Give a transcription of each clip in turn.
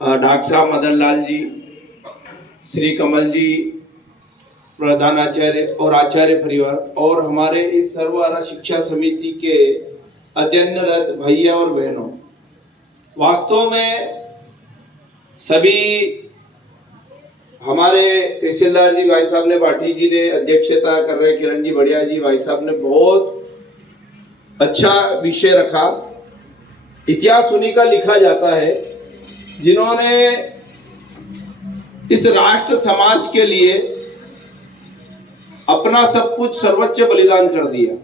Doctor साहब मदन लाल जी, श्री कमल जी, प्रधान आचार्य और आचार्य परिवार और हमारे इस सर्वहारा शिक्षा समिति के अध्ययनरत भैया और बहनों, वास्तव में सभी हमारे तहसीलदार जी भाई साहब ने, बाठी जी ने अध्यक्षता कर रहे, किरण जी बढ़िया जी भाई साहब ने बहुत अच्छा विषय रखा। इतिहास उन्हीं का लिखा जाता है जिन्होंने इस राष्ट्र समाज के लिए अपना सब कुछ सर्वोच्च बलिदान कर दिया।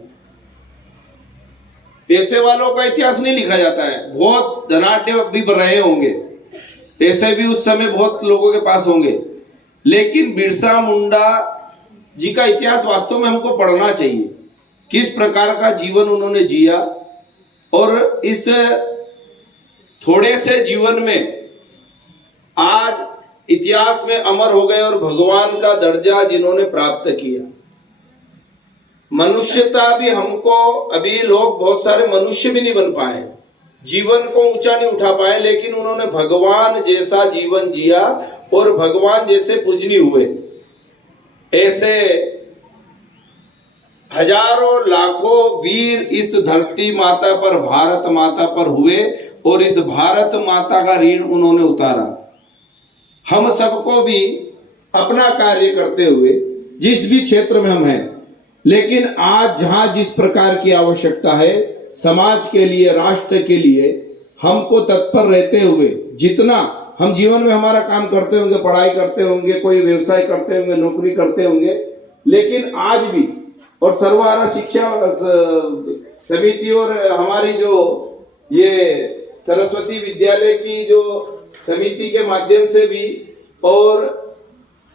पैसे वालों का इतिहास नहीं लिखा जाता है, बहुत धनाढ्य भी रहे होंगे, पैसे भी उस समय बहुत लोगों के पास होंगे, लेकिन बिरसा मुंडा जी का इतिहास वास्तव में हमको पढ़ना चाहिए। किस प्रकार का जीवन उन्होंने जिया और इस थोड़े से जीवन में आज इतिहास में अमर हो गए और भगवान का दर्जा जिन्होंने प्राप्त किया। मनुष्यता भी हमको, अभी लोग बहुत सारे मनुष्य भी नहीं बन पाए, जीवन को ऊंचा नहीं उठा पाए, लेकिन उन्होंने भगवान जैसा जीवन जिया और भगवान जैसे पूजनीय हुए। ऐसे हजारों लाखों वीर इस धरती माता पर, भारत माता पर हुए और इस भारत माता का ऋण उन्होंने उतारा। हम सबको भी अपना कार्य करते हुए जिस भी क्षेत्र में हम हैं, लेकिन आज जहां जिस प्रकार की आवश्यकता है समाज के लिए, राष्ट्र के लिए, हमको तत्पर रहते हुए जितना हम जीवन में हमारा काम करते होंगे, पढ़ाई करते होंगे, कोई व्यवसाय करते होंगे, नौकरी करते होंगे, लेकिन आज भी और सर्वहारा शिक्षा समिति और हमारी जो ये सरस्वती विद्यालय की जो समिति के माध्यम से भी और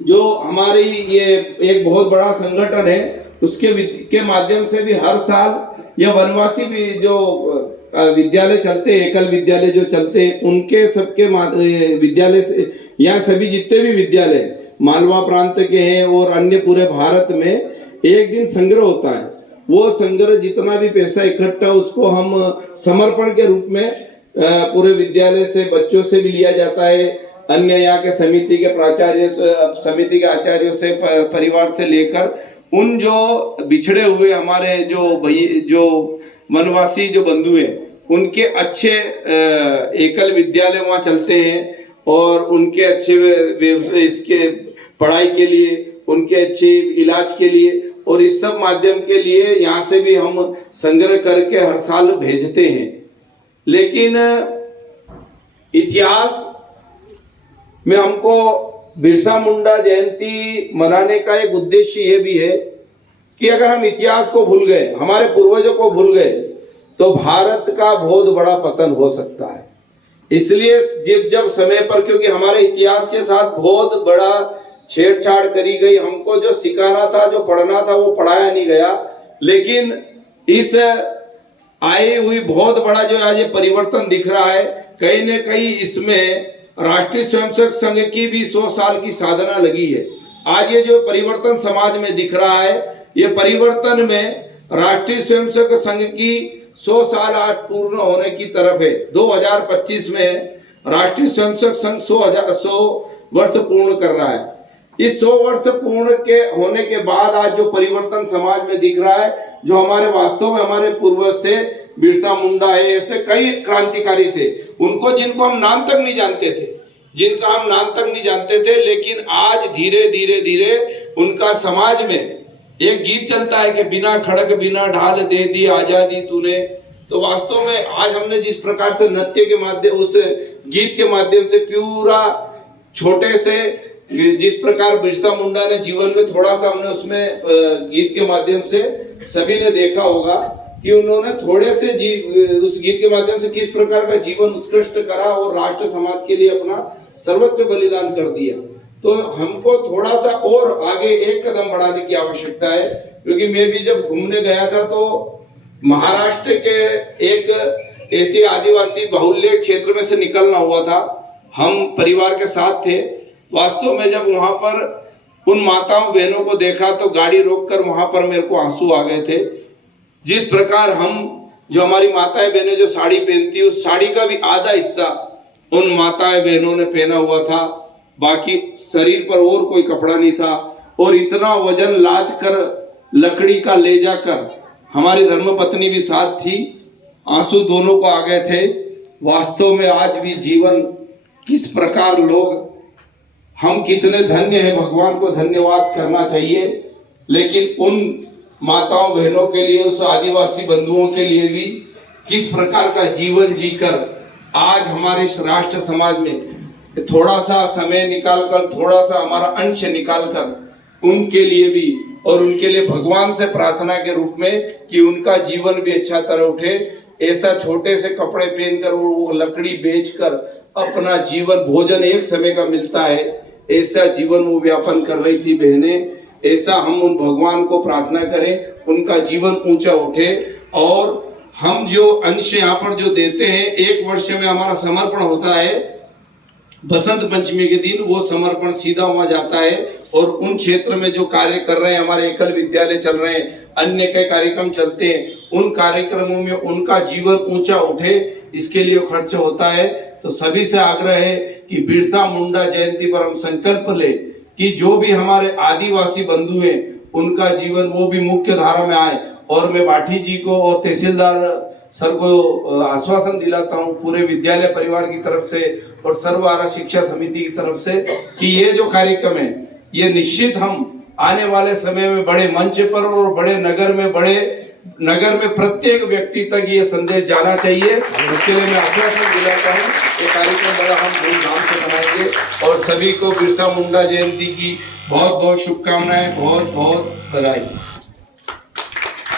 जो हमारी ये एक बहुत बड़ा संगठन है उसके माध्यम से भी हर साल यह वनवासी भी जो विद्यालय चलते हैं, एकल विद्यालय जो चलते हैं, उनके सबके विद्यालय से यहाँ सभी जितने भी विद्यालय मालवा प्रांत के हैं और अन्य पूरे भारत में एक दिन संग्रह होता है। वो संग्रह जितना भी पैसा इकट्ठा उसको हम समर्पण के रूप में पूरे विद्यालय से, बच्चों से भी लिया जाता है, अन्य यहाँ के समिति के प्राचार्य, समिति के आचार्यों से, परिवार से लेकर उन जो बिछड़े हुए हमारे जो वनवासी जो बंधु हैं, उनके अच्छे एकल विद्यालय वहाँ चलते हैं और उनके अच्छे इसके पढ़ाई के लिए, उनके अच्छे इलाज के लिए और इस सब माध्यम के लिए यहाँ से भी हम संग्रह करके हर साल भेजते हैं। लेकिन इतिहास में हमको बिरसा मुंडा जयंती मनाने का एक उद्देश्य ये भी है कि अगर हम इतिहास को भूल गए, हमारे पूर्वजों को भूल गए, तो भारत का बहुत बड़ा पतन हो सकता है। इसलिए जब समय पर, क्योंकि हमारे इतिहास के साथ बहुत बड़ा छेड़छाड़ करी गई, हमको जो सिखाना था, जो पढ़ना था, वो पढ़ाया नहीं गया। लेकिन इस आई हुई बहुत बड़ा जो आज ये परिवर्तन दिख रहा है, कहीं न कहीं इसमें राष्ट्रीय स्वयंसेवक संघ की भी 100 साल की साधना लगी है। आज ये जो परिवर्तन समाज में दिख रहा है, ये परिवर्तन में राष्ट्रीय स्वयंसेवक संघ की 100 साल आज पूर्ण होने की तरफ है। 2025 में राष्ट्रीय स्वयंसेवक संघ 100 वर्ष पूर्ण कर रहा है। इस 100 वर्ष पूर्ण के होने के बाद आज जो परिवर्तन समाज में दिख रहा है, जो हमारे वास्तव में हमारे पूर्वज थे, बिरसा मुंडा है, ऐसे कई क्रांतिकारी थे, जिनको हम नाम तक नहीं जानते थे, लेकिन आज धीरे धीरे धीरे उनका समाज में एक गीत चलता है कि बिना खड़ग बिना ढाल दे दी आजादी तूने। तो वास्तव में आज हमने जिस प्रकार से नृत्य के माध्यम, उस गीत के माध्यम से पूरा छोटे से, जिस प्रकार बिरसा मुंडा ने जीवन में थोड़ा सा, हमने उसमें गीत के माध्यम से सभी ने देखा होगा कि उन्होंने थोड़े से उस गीत के माध्यम से किस प्रकार का जीवन उत्कृष्ट करा और राष्ट्र समाज के लिए अपना सर्वोच्च बलिदान कर दिया। तो हमको थोड़ा सा और आगे एक कदम बढ़ाने की आवश्यकता है, क्योंकि मैं भी जब घूमने गया था तो महाराष्ट्र के एक ऐसे आदिवासी बाहुल्य क्षेत्र में से निकलना हुआ था। हम परिवार के साथ थे। वास्तव में जब वहां पर उन माताओं बहनों को देखा तो गाड़ी रोककर वहां पर मेरे को आंसू आ गए थे। जिस प्रकार हम, जो हमारी माताएं बहनें जो साड़ी पहनती है, उस साड़ी का भी आधा हिस्सा उन माताएं बहनों ने पहना हुआ था, बाकी शरीर पर और कोई कपड़ा नहीं था। और इतना वजन लाद कर लकड़ी का ले जाकर, हमारी धर्मपत्नी भी साथ थी, आंसू दोनों को आ गए थे। वास्तव में आज भी जीवन किस प्रकार लोग, हम कितने धन्य हैं, भगवान को धन्यवाद करना चाहिए। लेकिन उन माताओं बहनों के लिए, उस आदिवासी बंधुओं के लिए भी किस प्रकार का जीवन जीकर आज हमारे इस राष्ट्र समाज में थोड़ा सा समय निकालकर, थोड़ा सा हमारा अंश निकालकर उनके लिए भी, और उनके लिए भगवान से प्रार्थना के रूप में कि उनका जीवन भी अच्छा तरह उठे। ऐसा छोटे से कपड़े पहनकर, वो लकड़ी बेचकर अपना जीवन, भोजन एक समय का मिलता है, ऐसा जीवन वो व्यापन कर रही थी बहनें। ऐसा हम उन भगवान को प्रार्थना करें, उनका जीवन ऊंचा उठे। और हम जो अंश यहाँ पर जो देते हैं, एक वर्ष में हमारा समर्पण होता है बसंत पंचमी के दिन, वो समर्पण सीधा वहां जाता है। और उन क्षेत्र में जो कार्य कर रहे हैं, हमारे एकल विद्यालय चल रहे हैं, अन्य कई कार्यक्रम चलते हैं, उन कार्यक्रमों में उनका जीवन ऊंचा उठे, इसके लिए खर्च होता है। तो सभी से आग्रह है कि बिरसा मुंडा जयंती पर हम संकल्प ले कि जो भी हमारे आदिवासी बंधु हैं, उनका जीवन वो भी मुख्य धारा में आए। और मैं बाठी जी को और तहसीलदार सर को आश्वासन दिलाता हूं, पूरे विद्यालय परिवार की तरफ से और सर्वहारा शिक्षा समिति की तरफ से, कि ये जो कार्यक्रम है, ये निश्चित हम आने वाले समय में बड़े मंच पर और बड़े नगर में प्रत्येक व्यक्ति तक ये संदेश जाना चाहिए। इसके लिए मैं आश्वासन दिलाता हूँ, ये कार्यक्रम बड़ा हम धूमधाम से मनाएंगे। और सभी को बिरसा मुंडा जयंती की बहुत बहुत शुभकामनाएं, बहुत बहुत बधाई।